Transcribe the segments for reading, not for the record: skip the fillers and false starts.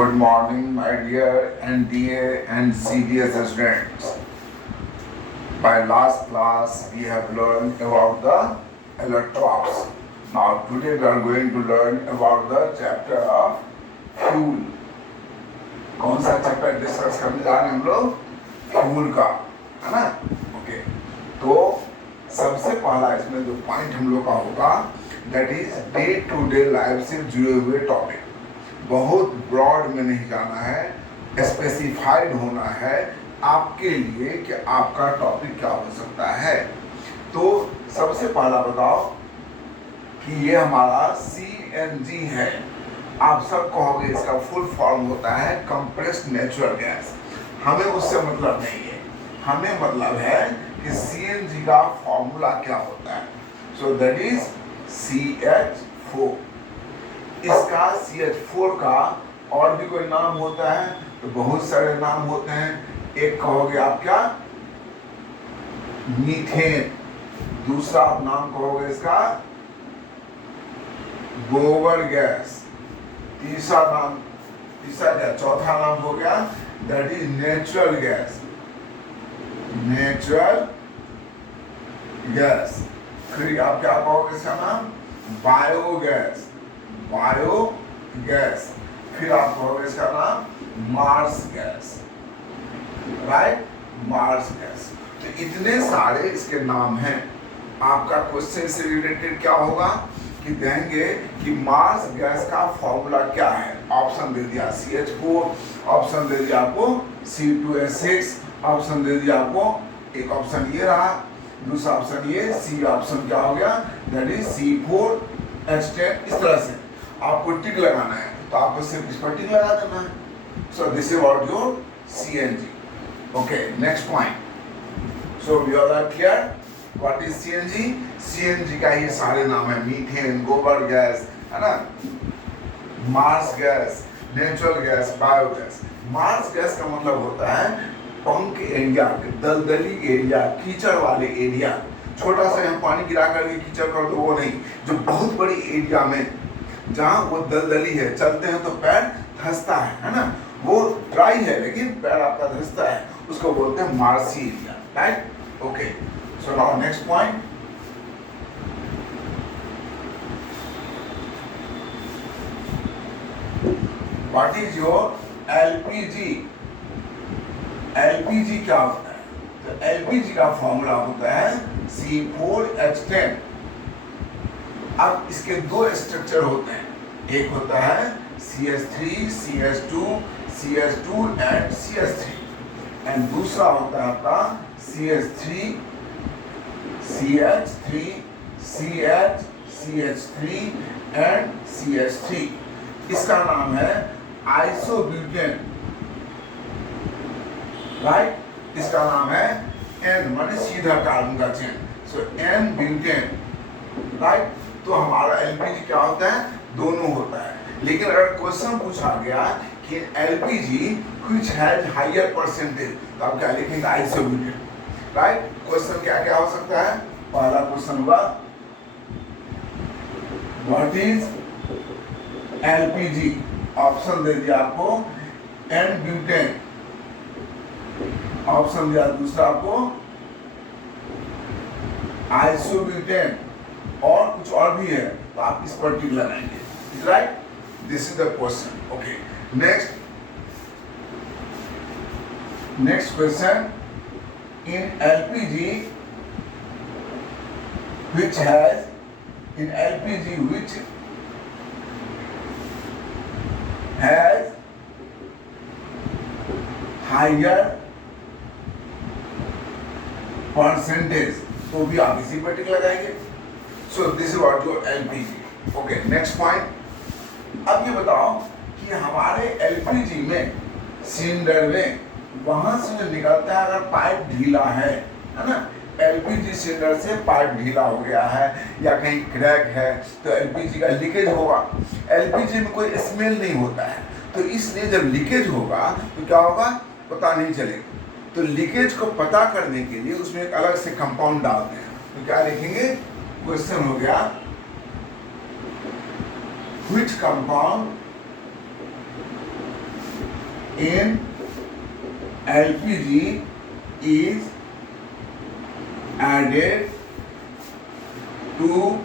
Good morning, my dear NDA and CDS students. By last class, we have learned about the electrons. Now, today we are going to learn about the chapter of fuel. कौन सा chapter discuss करने जा रहे हैं हम लोग? Fuel का, है ना? ओके, तो सबसे पहला इसमें जो पॉइंट हम लोग का होगा, that is day to day life से जुड़े हुए टॉपिक. बहुत ब्रॉड में नहीं जाना है, स्पेसिफाइड होना है आपके लिए कि आपका टॉपिक क्या हो सकता है. तो सबसे पहला बताओ कि ये हमारा CNG है. आप सब कहोगे इसका फुल फॉर्म होता है कंप्रेस्ड नेचुरल गैस. हमें उससे मतलब नहीं है, हमें मतलब है कि CNG का फॉर्मूला क्या होता है. सो दैट इज CH4. इसका CH4 का और भी कोई नाम होता है? तो बहुत सारे नाम होते हैं. एक कहोगे आप क्या? मीथेन. दूसरा आप नाम कहोगे इसका गोबर गैस. तीसरा क्या? चौथा नाम हो गया that is natural gas. Natural gas. फिर आप क्या कहोगे इसका नाम? बायोगैस. बायोगैस. फिर आप कहोगे इसका नाम marsh gas. Right, marsh gas. तो इतने सारे इसके नाम हैं. आपका क्वेश्चन से रिलेटेड क्या होगा कि देंगे कि मार्स गैस का फॉर्मूला क्या है. ऑप्शन दे दिया CH4, ऑप्शन दे दिया आपको C2H6, ऑप्शन दे दिया आपको, एक ऑप्शन ये रहा, दूसरा ऑप्शन ये, सी ऑप्शन क्या हो गया दैट इज C4H10. इस तरह से आपको टिक लगाना है, तो आपको सिर्फ इस पर टिक लगा देना है. So this is about your CNG. Okay, next point. So we all are clear what is CNG. CNG का ये सारे नाम है. मीथेन, गोबर गैस, है ना, marsh gas, natural gas, biogas. Marsh gas का मतलब होता है पंख एरिया, दलदली एरिया, कीचड़ वाले एरिया. छोटा सा हम पानी गिरा करके कीचड़ कर दो वो नहीं, जो बहुत बड़ी एरिया में जहाँ वो दलदली है, चलते हैं तो पैर धंसता है ना, वो ड्राई है लेकिन पैर आपका धंसता है, उसको बोलते हैं marshy area. Right, okay. So now next point. What is your LPG. LPG क्या होता है? तो LPG का फॉर्मूला होता है C4H10. अब इसके दो स्ट्रक्चर होते हैं. एक होता है CH3, CH2, CH2 and CH3, and दूसरा होता है आपका CH3, CH3, CH, CH3 and CH3. इसका नाम है आइसोब्यूटेन. राइट, इसका नाम है N माने सीधा कार्बन का चेन. सो N ब्यूटेन. राइट, तो हमारा LPG क्या होता है? दोनों होता है. लेकिन अगर क्वेश्चन पूछा गया कि LPG which has higher percentage, तो आप क्या लिखेंगे? आइसोब्यूटेन. राइट, क्वेश्चन क्या क्या हो सकता है? पहला क्वेश्चन हुआ व्हाट इज LPG. ऑप्शन दे दिया आपको N ब्यूटेन. ऑप्शन दिया दूसरा आपको आइसोब्यूटेन, और कुछ और भी है तो आप इस पर टिक लगाएंगे. Is right, this is the question. Okay, next question. In LPG which has higher percentage, तो भी आप इसी पर टिक लगाएंगे. सो this is what your LPG. Okay, next point. अब ये बताओ कि हमारे LPG में सिलेंडर में वहां से जो निकलता है, अगर पाइप ढीला है ना, LPG सिलेंडर से पाइप ढीला हो गया है या कहीं क्रैक है, तो LPG का लीकेज होगा. LPG में कोई स्मेल नहीं होता है, तो इसलिए जब लीकेज होगा तो क्या होगा पता नहीं चलेगा. तो लीकेज को पता करने के लिए उसमें एक अलग से कंपाउंड डालते हैं. तो क्या लिखेंगे? क्वेश्चन हो गया which compound in LPG is added to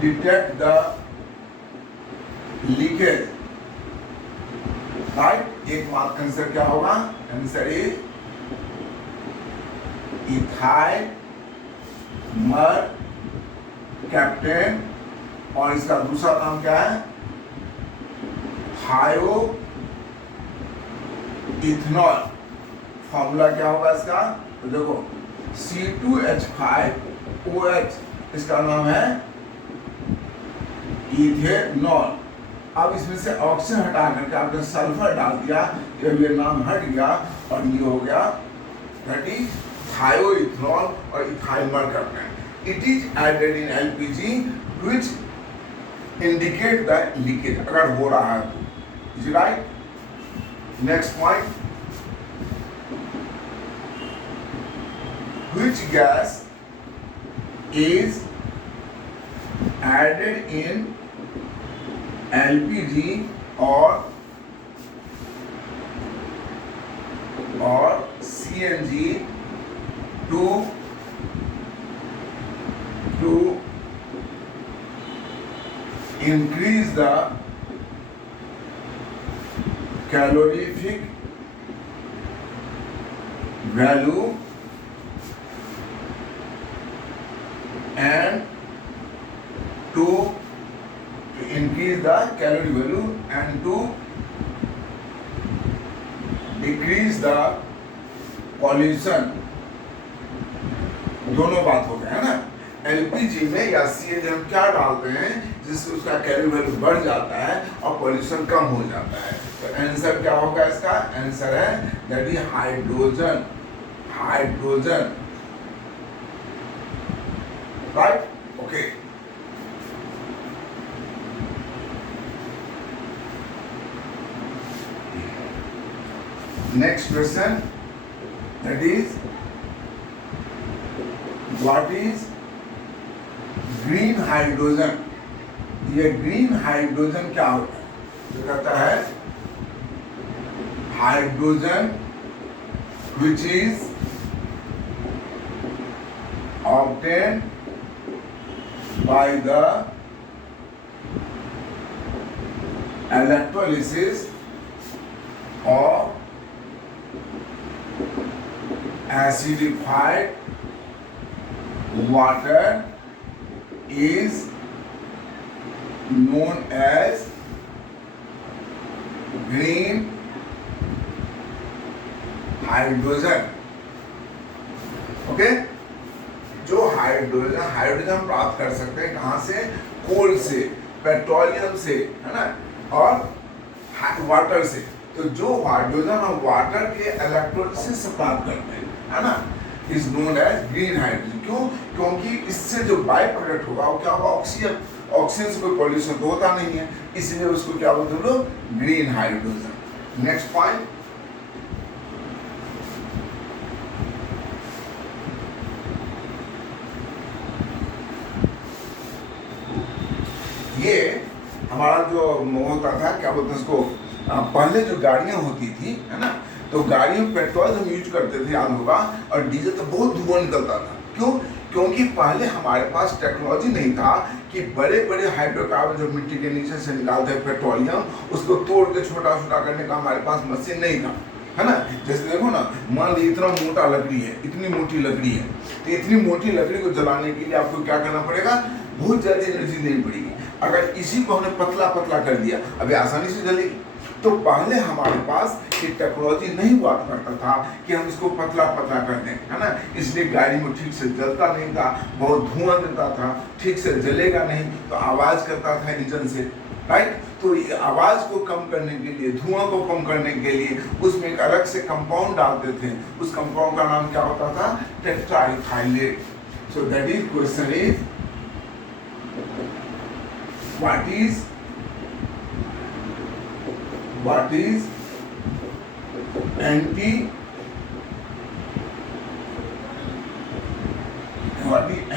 detect the leakage, right. एक बात आंसर क्या होगा? आंसर इज इथाइल मर कैप्टेन, और इसका दूसरा नाम क्या है? हायो इथेनॉल। फॉर्मूला क्या होगा इसका? तो देखो C2H5OH, इसका नाम है इथेनॉल। अब इसमें से ऑक्सीजन हटा करके आपने सल्फर डाल दिया, ये नाम हट गया और ये हो गया दैट इज थायोइथेनॉल और ethyl mercaptan. It is added in LPG which indicate the leakage, अगर हो रहा है तो। Is right? Next point, which gas is added in LPG or CNG to increase the calorific value and to increase the calorie value and to decrease the pollution। दोनों बात हो गए है ना। LPG में या CNG हम क्या डालते हैं जिससे उसका कैलोरी वैल्यू बढ़ जाता है और पॉल्यूशन कम हो जाता है। तो आंसर क्या होगा इसका? आंसर है that is hydrogen. Hydrogen, right? Okay, next question, that is what is green hydrogen. ये ग्रीन हाइड्रोजन क्या होता है? तो कहता है hydrogen which is obtained by the electrolysis of acidified water is known as green hydrogen। Okay, जो hydrogen हम प्राप्त कर सकते हैं कहाँ से? कोल से, पेट्रोलियम से, है ना, और वाटर से। तो जो हाइड्रोजन हम वाटर के इलेक्ट्रोलिसिस से प्राप्त करते हैं, है ना, is known as green hydrogen. क्यों? क्योंकि इससे जो बाय प्रोडक्ट होगा वो क्या होगा? ऑक्सीजन। ऑक्सीजन से कोई पॉल्यूशन तो होता नहीं है, इसलिए उसको क्या बोलते हैं लोग? Green hydrogen. नेक्स्ट पॉइंट, ये हमारा जो होता था, क्या बोलते हैं उसको, पहले जो गाड़ियां होती थी, है ना, तो गाड़ियों में पेट्रोल हम यूज करते थे, याद होगा, और डीजल तो बहुत धुआं निकलता था। क्यों? क्योंकि पहले हमारे पास टेक्नोलॉजी नहीं था कि बड़े बड़े हाइड्रोकार्बन जो मिट्टी के नीचे से निकालते हैं पेट्रोलियम, उसको तोड़ के छोटा छोटा करने का हमारे पास मशीन नहीं था, है ना। जैसे देखो ना, मान ली इतना मोटा लकड़ी है, इतनी मोटी लकड़ी है, तो इतनी मोटी लकड़ी को जलाने के लिए आपको क्या करना पड़ेगा? बहुत ज़्यादा एनर्जी देनी पड़ेगी। अगर इसी को हमने पतला पतला कर दिया, अभी आसानी से जलेगी। तो पहले हमारे पास ये टेक्नोलॉजी नहीं हुआ करता था कि हम इसको पतला पतला कर दें, है ना, इसलिए गाड़ी में ठीक से जलता नहीं था, बहुत धुआं देता था, ठीक से जलेगा नहीं, तो आवाज़ करता था इंजन से, राइट। तो ये आवाज़ को कम करने के लिए, धुआं को कम करने के लिए उसमें एक अलग से कंपाउंड डालते थे। उस कंपाउंड का नाम क्या होता था? Tetraethylate. So that is question is what is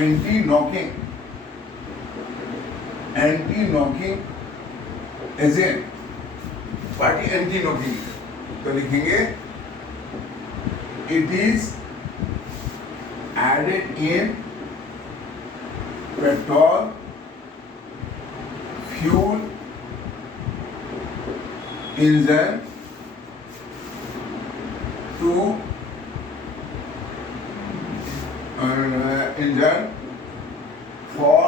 anti-knocking agent? Party anti knocking agent, तो लिखेंगे it is added in petrol, fuel, engine to engine for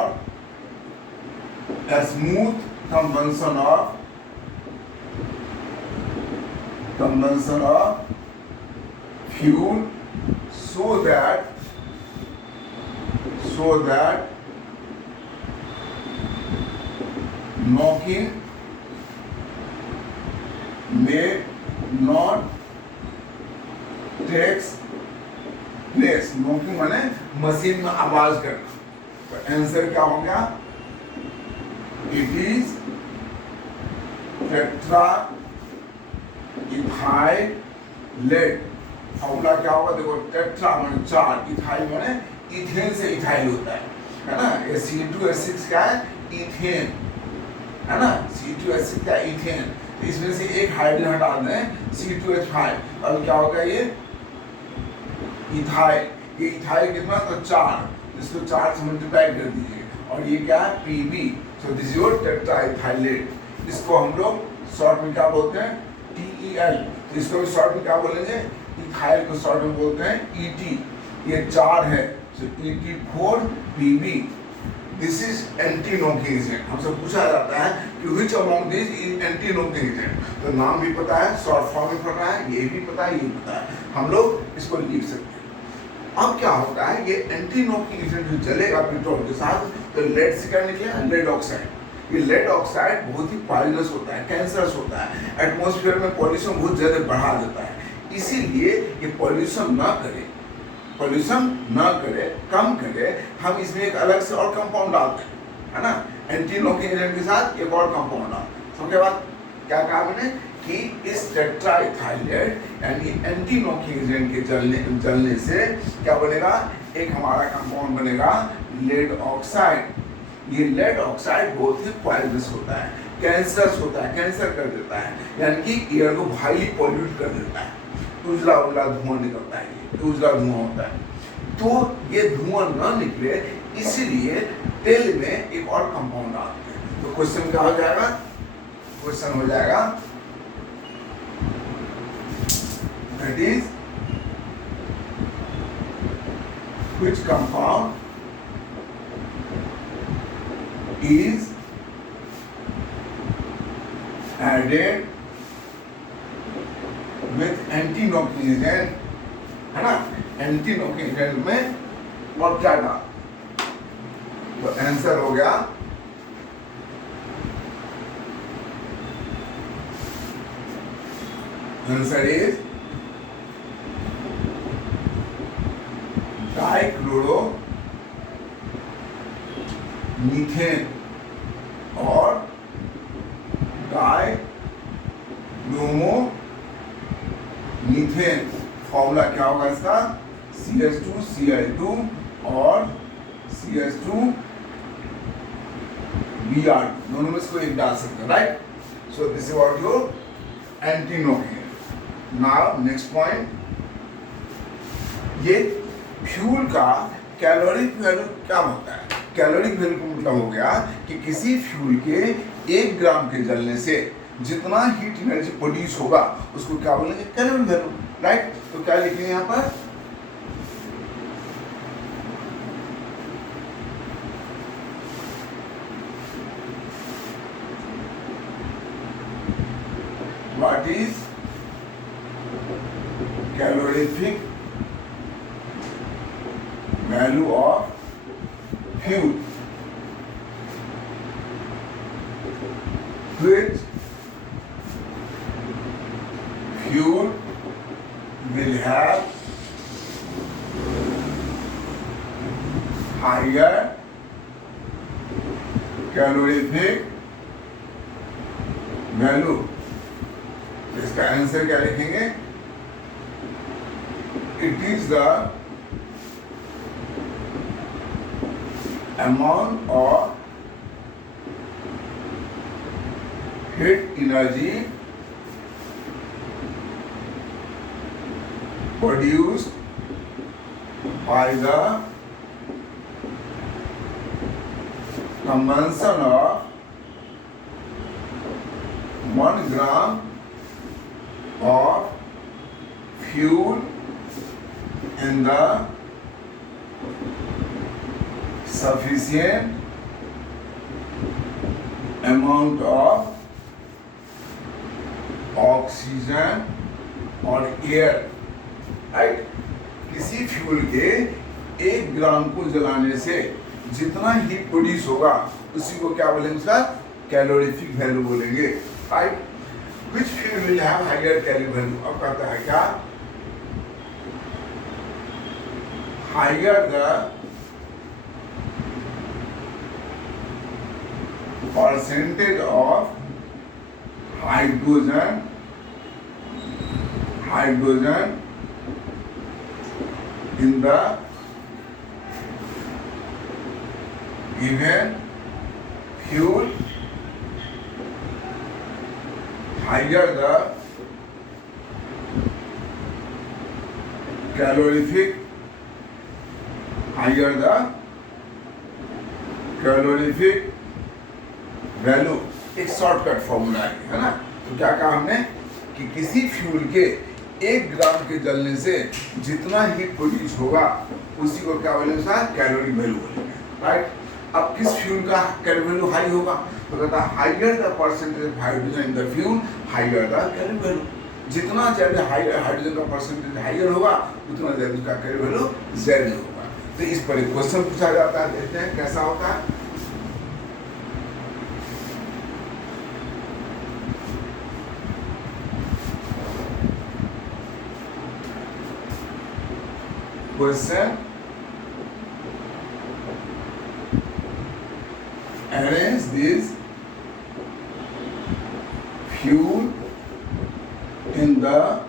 a smooth combustion of fuel so that knocking may not takes place. Knocking माने machine में आवाज करना, तो answer क्या हो गया? It is tetra ethylate. Formula क्या होगा देखो, टेट्रा माने 4, इथाइल माने इथेन से इथाइल होता है ना। ये C2H6 क्या है? इथेन है ना। C2H6 क्या? इथेन। तो इसमें से एक हाइड्रोजन हटा दें C2H5, अब क्या होगा ये इथाइल। ये इथाइल कितना? तो 4, इसको 4 से मल्टीप्लाई कर दीजिए और ये क्या है? Pb। So this is your tetraethylate. इसको हम लोग शॉर्ट में क्या बोलते हैं? TeL। तो इसको भी शॉर्ट में क्या बोलेंगे? इथाइल को शॉर्ट में बोलते हैं Et। ये 4 है, सो Et4Pb। This is anti knocking agent. हमसे पूछा जाता है कि which among this is anti knocking agent, तो नाम भी पता है, शॉर्ट फॉर्म में पता है, ये भी पता है, ये पता है, हम लोग इसको लिख सकते हैं। अब क्या होता है, ये एंटी नॉकिंग एजेंट जो चलेगा पेट्रोल के साथ, तो लेड से क्या निकलेगा? Lead oxide. ये लेड ऑक्साइड बहुत ही पॉइजनस होता है, कैंसरस होता है, एटमॉस्फेयर में पॉल्यूशन बहुत ज्यादा बढ़ा देता है। इसीलिए ये पॉल्यूशन ना करे, कम करे, हम इसमें एक अलग से और कंपाउंड डालते हैं, है ना। एंटी नॉकिंग एजेंट के साथ एक और कंपाउंड डालते हैं। उसके बाद क्या कहा मैंने कि इस टेट्राइथाइलेट यानी एंटी नॉकिंग एजेंट के जलने से क्या बनेगा? एक हमारा कंपाउंड बनेगा लेड ऑक्साइड। ये लेड ऑक्साइड बहुत ही पॉइजनस होता है, कैंसरस होता है, कैंसर कर देता है, यानी कि एयर को हाईली पॉल्यूट कर देता है। उजला धुआं निकलता है, ये उजला धुआं होता है। तो ये धुआं ना निकले इसलिए तेल में एक और कंपाउंड डालते हैं। तो क्वेश्चन क्या हो जाएगा? क्वेश्चन हो जाएगा that is which compound is added with anti-knocking agent, है ना। एंटी-knocking agent में और क्या डाल, तो आंसर हो गया आंसर इज डाइक्लोरो मीथेन और डाइब्रोमो मीथेन। फॉर्मूला क्या होगा इसका? CH2Cl2 और CH2Br, दोनों में से कोई एक डाल सकते हैं, right. So this is what your anti knocking. Now next point, ये फ्यूल का कैलोरिक वैल्यू क्या होता है? कैलोरिक वैल्यू का मतलब हो गया कि किसी फ्यूल के 1 ग्राम के जलने से जितना हीट एनर्जी प्रोड्यूस होगा उसको क्या बोलेंगे? Caloric value, right. तो क्या लिखेंगे यहाँ पर? What is calorific value of fuel which fuel will have higher calorific value। इसका आंसर क्या लिखेंगे? It is the amount of heat energy produced by the combustion of 1 gram of fuel in the sufficient amount of oxygen और air, right. किसी fuel के 1 ग्राम को जलाने से जितना हीट प्रोड्यूस होगा उसी को क्या बोलेंगे सर? कैलोरीफिक वैल्यू बोलेंगे, right. Which fuel will have higher calorie value? अब कहता है क्या? Higher the percentage of hydrogen in the given fuel, higher the calorific value. एक शॉर्टकट फॉर्मूला है ना। तो क्या कहा हमने कि किसी फ्यूल के 1 ग्राम के जलने से जितना हीट प्रोड्यूस होगा उसी को क्या बोलेंगे सर? कैलोरी वैल्यू बोलेंगे, राइट। अब किस फ्यूल का कैलोरी वैल्यू हाई होगा? तो कहता है higher the percentage of hydrogen in the fuel, higher the calorie value. जितना ज्यादा हाइड्रोजन का परसेंटेज हाइयर होगा उतना ज्यादा उसका कैलोरी वैल्यू ज्यादा होगा। तो इस पर एक क्वेश्चन पूछा जाता है, देखते हैं कैसा होता है। Question: arrange this fuel in the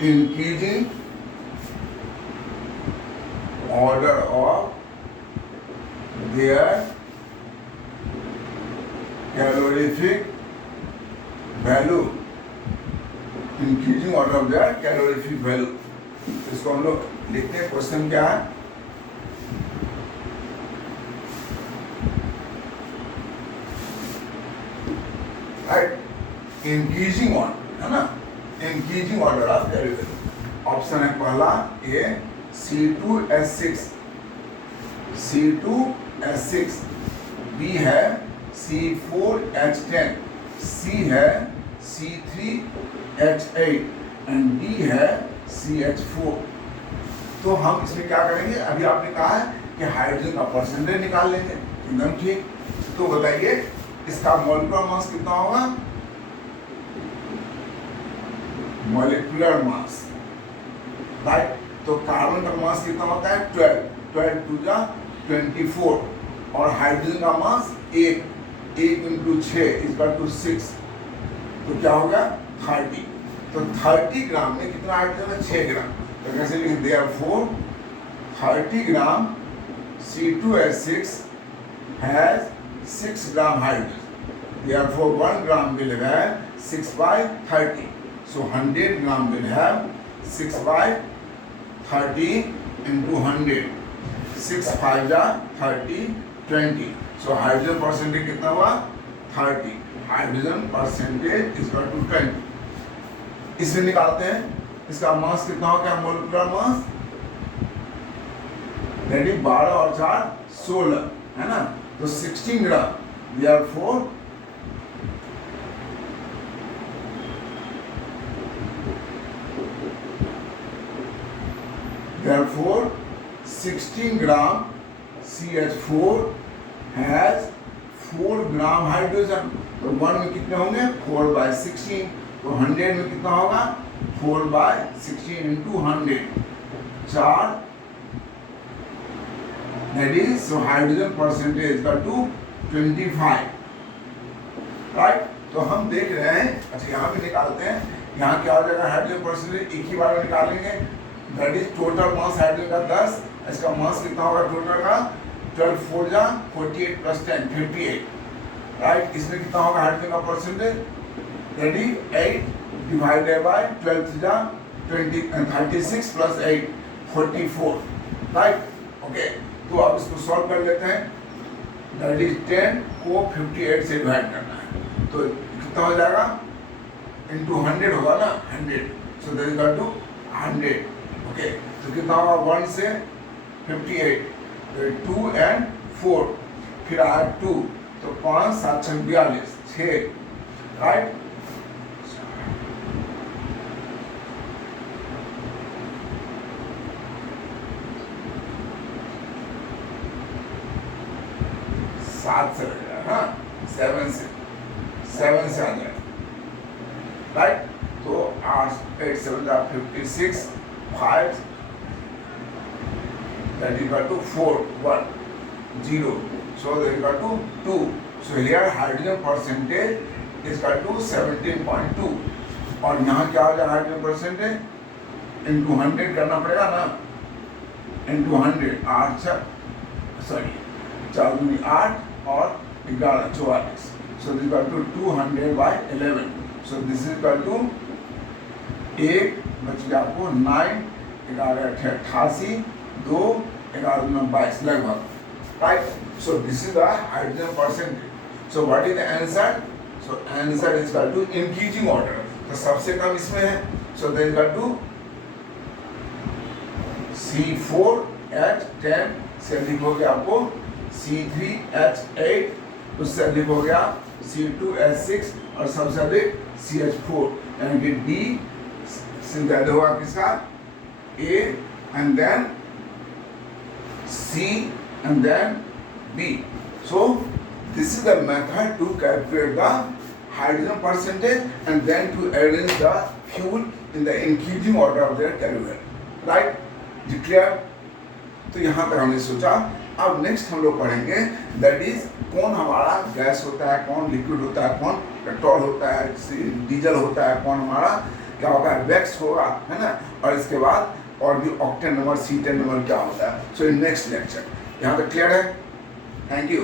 increasing order of their calorific value, increasing order of their calorific value. इसको हम लोग लिखते हैं। क्वेश्चन क्या है? राइट, इंक्रीजिंग ऑर्डर है ना, increasing order of calorie value. Option है पहला ए C2H6, C2H6, बी है C4H10, सी है C3H8 एंड डी है CH4। तो हम इसमें क्या करेंगे? अभी आपने कहा है कि हाइड्रोजन का परसेंटेज निकाल लेंगे, एकदम ठीक। तो बताइए इसका मॉलिक्यूलर मास कितना होगा? Molecular mass, right. तो कार्बन का मास कितना होता है? 12 टू जा 24, और हाइड्रोजन का मास 1 × 6 = 6। तो क्या होगा? 30। तो 30 ग्राम में कितना हाइड्रोजन है? 6 ग्राम। तो कैसे लिखें? Therefore 30 gram C2H6 has 6 gram hydrogen. Therefore 1 gram will have 6/30. So 100 gram will have 6/30 into 100. 6 5 30, 20. So hydrogen percentage कितना हुआ? 30. Hydrogen percentage is to 20। इसमें निकालते हैं इसका मास कितना हो गया? मोलिकुलर मास दैट इज 12 और 4 16 है ना। तो 16 ग्राम, therefore 16 gram CH4 has 4 gram hydrogen. तो 1 में कितने होंगे? 4/16। तो 100 में कितना होगा? 4/16 into 100, 4। That is so hydrogen percentage का 25, राइट। तो हम देख रहे हैं, अच्छा यहाँ पे निकालते हैं। यहाँ क्या हो जाएगा? हाइड्रोजन परसेंटेज एक ही बार में निकालेंगे। That is total mass hydrogen का 10, इसका मास कितना होगा टोटल का? 12 4 जा 48 + 10 58, राइट। इसमें कितना होगा हाइड्रोजन का percentage? That is 8 divided by 12 जा 36 प्लस 8 44, राइट। ओके, तो अब इसको सॉल्व कर लेते हैं। दैट इज 10 को 58 से डिवाइड करना है, तो कितना हो जाएगा, इंटू 100 होगा ना, 100, so that is equal to 100। Okay, तो कितना होगा, 1 से 58, 2 एंड 4, फिर आया 2, तो 5 7 42 6, राइट। सात से लगेगा, हाँ, 7 से आ जाएगा, राइट। तो 8 8 7 56, 5 that is equal to 4 1 0, so that is equal to 2. So here hydrogen percentage is equal to 17.2, और यहाँ क्या हो जाएगा, हाइड्रोजन परसेंटेज इंटू 100 करना पड़ेगा ना, इंटू 100, 8 4 8 और 11 44, so this is equal to 200 by 11, so this is equal to 1 बच गया आपको 9 11 88 2 11 22 लगभग, right? So this is the hydrogen percentage. So what is the answer? So answer is equal to increasing order. तो सबसे कम इसमें है, so then equal to C4H10 से लिखोगे आपको C3H8, उससे लिखोगे आप C2H6 और सबसे अधिक CH4, यानी कि D सिंथेटिक होगा किसका, A and then C and then B. So this is the method to calculate the hydrogen percentage and then to arrange the fuel in the increasing order of their caliber, right? Clear? तो यहाँ तक हमने सोचा। अब next हम लोग पढ़ेंगे that is कौन हमारा गैस होता है, कौन लिक्विड होता है, कौन पेट्रोल होता है, डीजल होता है, कौन हमारा क्या होगा, वैक्स होगा, है ना। और इसके बाद और भी ऑक्टेन नंबर, C10 नंबर क्या होता है। सो इन नेक्स्ट लेक्चर। यहाँ तक क्लियर है? Thank you.